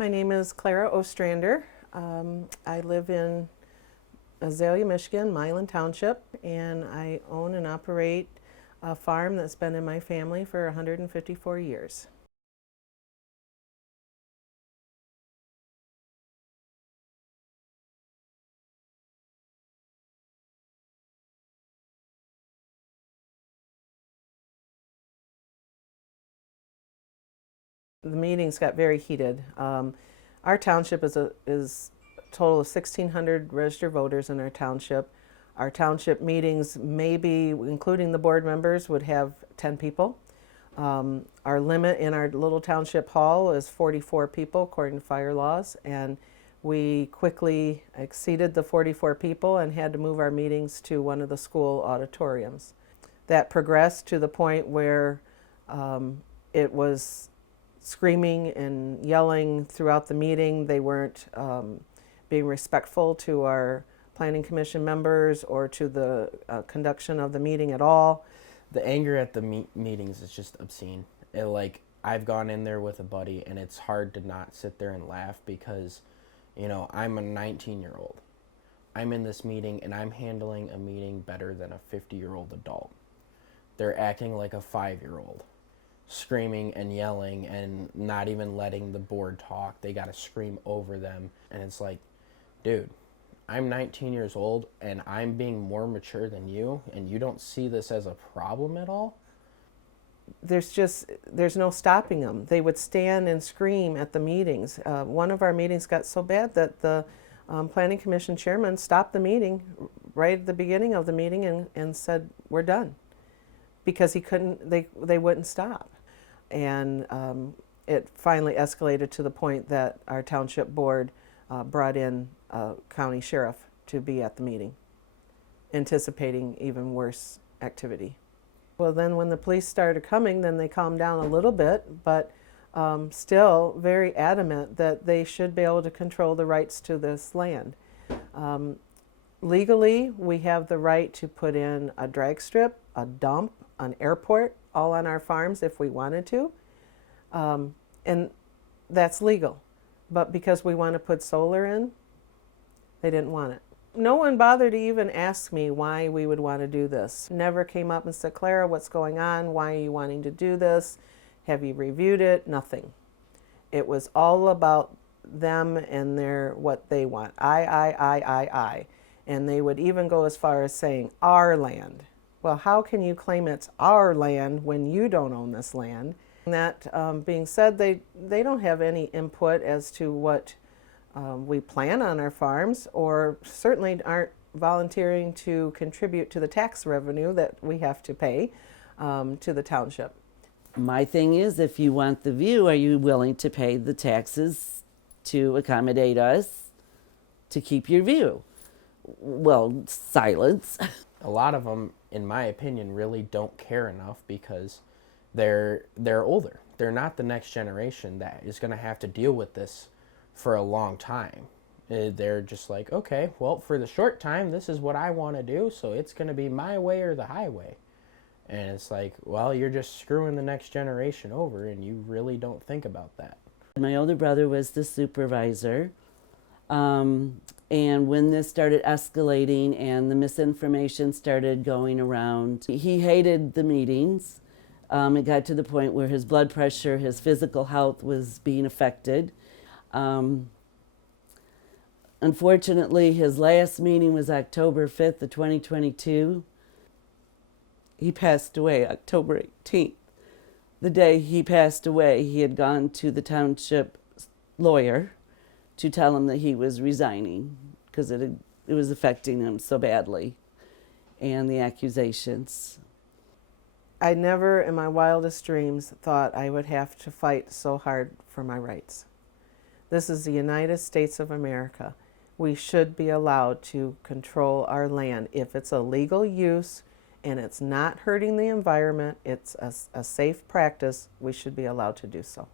My name is Clara Ostrander. I live in Azalia, Michigan, Milan Township, and I own and operate a farm that's been in my family for 154 years. The meetings got very heated. Our township is a total of 1,600 registered voters in our township. Our township meetings, maybe including the board members, would have 10 people. Our limit in our little township hall is 44 people according to fire laws, and we quickly exceeded the 44 people and had to move our meetings to one of the school auditoriums. That progressed to the point where it was screaming and yelling throughout the meeting. They weren't being respectful to our planning commission members or to the conduction of the meeting at all. The anger at the meetings is just obscene. I've gone in there with a buddy, and it's hard to not sit there and laugh because, I'm a 19-year-old. I'm in this meeting, and I'm handling a meeting better than a 50-year-old adult. They're acting like a 5-year-old, screaming and yelling and not even letting the board talk. They got to scream over them. And it's like, dude, I'm 19 years old and I'm being more mature than you, and you don't see this as a problem at all? There's no stopping them. They would stand and scream at the meetings. One of our meetings got so bad that the planning commission chairman stopped the meeting right at the beginning of the meeting and said, we're done, because they wouldn't stop. And it finally escalated to the point that our township board brought in a county sheriff to be at the meeting, anticipating even worse activity. Well, then when the police started coming, then they calmed down a little bit, but still very adamant that they should be able to control the rights to this land. Legally, we have the right to put in a drag strip, a dump, an airport, all on our farms if we wanted to. And that's legal. But because we want to put solar in, they didn't want it. No one bothered to even ask me why we would want to do this. Never came up and said, Clara, what's going on? Why are you wanting to do this? Have you reviewed it? Nothing. It was all about them and what they want. I. And they would even go as far as saying, our land. Well, how can you claim it's our land when you don't own this land? And that being said, they don't have any input as to what we plan on our farms, or certainly aren't volunteering to contribute to the tax revenue that we have to pay to the township. My thing is, if you want the view, are you willing to pay the taxes to accommodate us to keep your view? Well, silence. A lot of them, in my opinion, really don't care enough because they're older. They're not the next generation that is going to have to deal with this for a long time. They're just like, okay, well, for the short time, this is what I want to do, so it's going to be my way or the highway. And it's like, well, you're just screwing the next generation over, and you really don't think about that. My older brother was the supervisor. And when this started escalating and the misinformation started going around, he hated the meetings. It got to the point where his blood pressure, his physical health was being affected. Unfortunately, his last meeting was October 5th of 2022. He passed away October 18th. The day he passed away, he had gone to the township lawyer to tell him that he was resigning because it was affecting him so badly, and the accusations. I never in my wildest dreams thought I would have to fight so hard for my rights. This is the United States of America. We should be allowed to control our land. If it's a legal use and it's not hurting the environment, it's a safe practice, we should be allowed to do so.